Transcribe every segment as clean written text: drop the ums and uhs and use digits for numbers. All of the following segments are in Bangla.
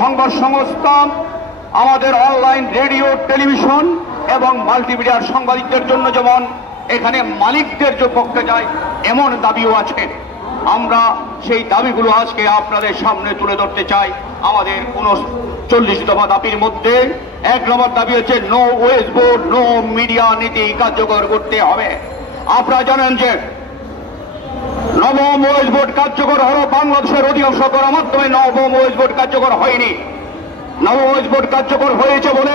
সংবাদ সংস্থা, আমাদের অনলাইন রেডিও, টেলিভিশন এবং মাল্টিমিডিয়ার সাংবাদিকদের জন্য যেমন এখানে মালিকদের যে পক্ষে যায় এমন দাবিও আছে। আমরা সেই দাবিগুলো আজকে আপনাদের সামনে তুলে ধরতে চাই। আমাদের 39তম দাবির মধ্যে 1 নম্বর দাবি হচ্ছে no wage board, no media নীতি কার্যকর করতে হবে। আপনারা জানেন যে নবম ওয়েজ বোর্ড কার্যকর হলো, বাংলাদেশের অধিকাংশ গণমাধ্যমে নবম ওয়েজ বোর্ড কার্যকর হয়নি। নবম ওয়েজ বোর্ড কার্যকর হয়েছে বলে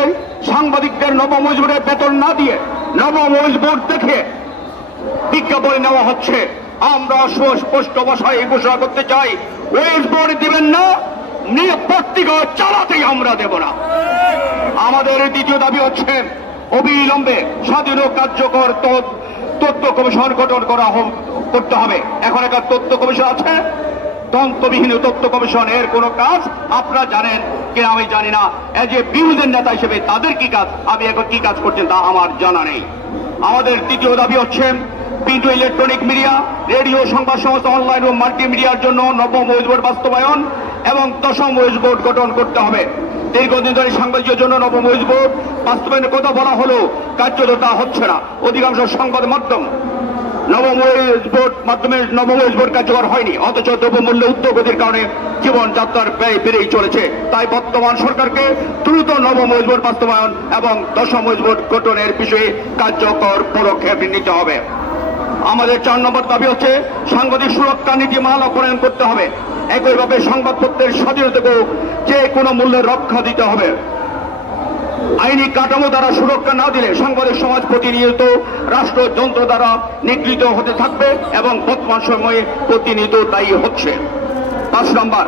সাংবাদিকদের নবম ওয়েজ বোর্ডের বেতন না দিয়ে নবম ওয়েজ বোর্ড দেখে বিজ্ঞাপন নেওয়া হচ্ছে। আমরা সুস্পষ্ট ভাষায় ঘোষণা করতে চাই, ওয়েজ বোর্ড দিবেন না, পত্রিকা চালাতেই আমরা দেব না। আমাদের দ্বিতীয় দাবি হচ্ছে অবিলম্বে স্বাধীন ও কার্যকর তথ্য কমিশন গঠন করতে হবে। এখন একটা তথ্য কমিশন আছে, তন্ত্রবিহীন তথ্য কমিশন, এর কোন কাজ আপনারা জানেন কি আমি জানি না। এজ এ বিরোধীর নেতা হিসেবে তাদের কি কাজ, আমি এখন কি কাজ করছেন তা আমার জানা নেই। আমাদের তৃতীয় দাবি হচ্ছে প্রিন্ট ও ইলেকট্রনিক মিডিয়া, রেডিও, সংবাদ সংস্থা, অনলাইন ও মাল্টিমিডিয়ার জন্য নবম ওয়েজ বোর্ড বাস্তবায়ন এবং 10ম ওয়েজ বোর্ড গঠন করতে হবে। দীর্ঘদিন ধরে সাংবাদিকদের জন্য নবম ওয়েজ বোর্ড বাস্তবায়নের কথা বলা হলেও কার্যত তা হচ্ছে না। অধিকাংশ সংবাদ মাধ্যম নবম ওয়েজ বোর্ড কার্যকর হয়নি, অথচ দ্রব্যমূল্য ঊর্ধ্বগতির কারণে জীবনযাত্রার ব্যয় বেড়েই চলেছে। তাই বর্তমান সরকারকে দ্রুত নবম ওয়েজ বোর্ড বাস্তবায়ন এবং 10ম ওয়েজ বোর্ড গঠনের বিষয়ে কার্যকর পদক্ষেপ নিতে হবে। আমাদের 4 নম্বর দাবি হচ্ছে সাংবাদিক সুরক্ষা নীতিমালা প্রণয়ন করতে হবে। একইভাবে সংবাদপত্রের স্বাধীনতাকেও যে কোনো মূল্যে রক্ষা দিতে হবে। আইনি কাঠামো দ্বারা সুরক্ষা না দিলে সাংবাদিক সমাজ প্রতিনিয়ত রাষ্ট্রযন্ত্র দ্বারা নিগৃহীত হতে থাকবে এবং বর্তমান সময়ে প্রতিনিয়ত তাই হচ্ছে। 5 নম্বর,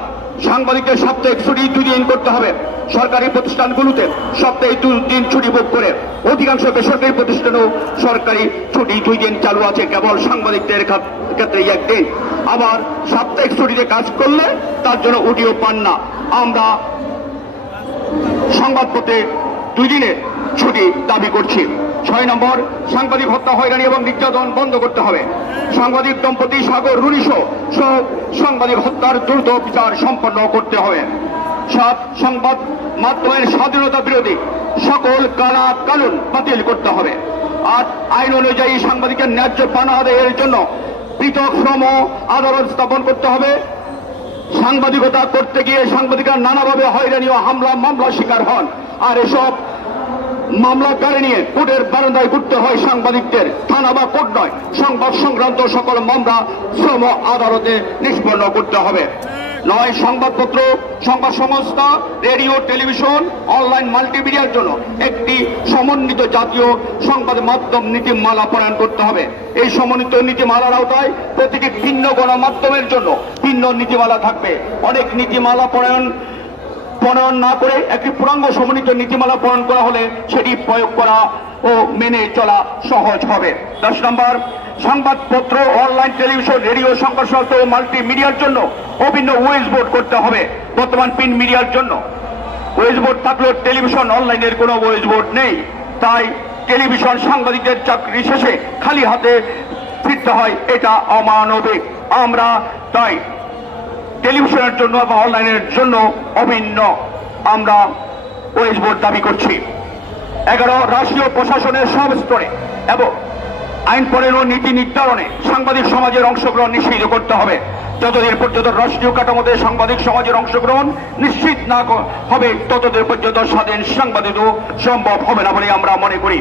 সাংবাদিকদের সাপ্তাহিক ছুটি 2 দিন করতে হবে। সরকারি প্রতিষ্ঠানগুলোতে সপ্তাহে 2 দিন ছুটি ভোগ করে, অধিকাংশ বেসরকারি প্রতিষ্ঠানেও সরকারি ছুটি 2 দিন চালু আছে, কেবল সাংবাদিকদের ক্ষেত্রে 1 দিন। আবার সাপ্তাহিক ছুটিতে কাজ করলে তার জন্য উটিও পান না। আমরা সংবাদপত্রে 2 দিনের ছুটি দাবি করছি। 6 নম্বর, সাংবাদিক হত্যা, হয়রানি এবং নির্যাতন বন্ধ করতে হবে। সাংবাদিক দম্পতি সাগর রুনি সহ সাংবাদিক হত্যার দ্রুত বিচার সম্পন্ন করতে হবে। 7, সংবাদ মাধ্যমের স্বাধীনতা বিরোধী সকল কানুন বাতিল করতে হবে। 8, আইন অনুযায়ী সাংবাদিকের ন্যায্য পাওনা আদায়ের জন্য পৃথক শ্রম আদালত স্থাপন করতে হবে। সাংবাদিকতা করতে গিয়ে সাংবাদিকরা নানাভাবে হয়রানি ও মামলার শিকার হন, আর এসব মামলা কারে নিয়ে কোর্টের বারান্দায় ঘুরতে হয় সাংবাদিকদের। থানা বা কোর্ট নয়, সংবাদ সংক্রান্ত সকল মামলা শ্রম আদালতে নিষ্পন্ন করতে হবে। 9, সংবাদপত্র, সংবাদ সংস্থা, রেডিও, টেলিভিশন, অনলাইন মাল্টিমিডিয়ার জন্য একটি সমন্বিত জাতীয় সংবাদ মাধ্যম নীতিমালা প্রণয়ন করতে হবে। এই সমন্বিত নীতিমালার আওতায় প্রতিটি ভিন্ন গণমাধ্যমের জন্য ভিন্ন নীতিমালা থাকবে। অনেক নীতিমালা প্রণয়ন না করে একটি পূর্ণাঙ্গ সমন্বিত নীতিমালা প্রণয়ন করা হলে সেটি প্রয়োগ করা ও মেনে চলা সহজ হবে। 10 নম্বর, সংবাদপত্র, অনলাইন, টেলিভিশন, রেডিও, সংবাদ সংস্থা ও মাল্টিমিডিয়ার জন্য অভিন্ন ওয়েজ বোর্ড করতে হবে। বর্তমান প্রিন্ট মিডিয়ার জন্য ওয়েজ বোর্ড থাকলেও টেলিভিশন, অনলাইনের কোনো ওয়েজ বোর্ড নেই। তাই টেলিভিশন সাংবাদিকদের চাকরি শেষে খালি হাতে ফিরতে হয়, এটা অমানবিক। আমরা তাই টেলিভিশনের জন্য বা অনলাইনের জন্য অভিন্ন আমরা ওয়েজ বোর্ড দাবি করছি। 11, রাষ্ট্রীয় প্রশাসনের সব স্তরে এবং আইন প্রণয়ন ও নীতি নির্ধারণে সাংবাদিক সমাজের অংশগ্রহণ নিশ্চিত করতে হবে। যতদিন পর্যন্ত রাষ্ট্রীয় কাঠামোতে সাংবাদিক সমাজের অংশগ্রহণ নিশ্চিত না হবে ততদিন পর্যন্ত স্বাধীন সাংবাদিকও সম্ভব হবে না বলে আমরা মনে করি।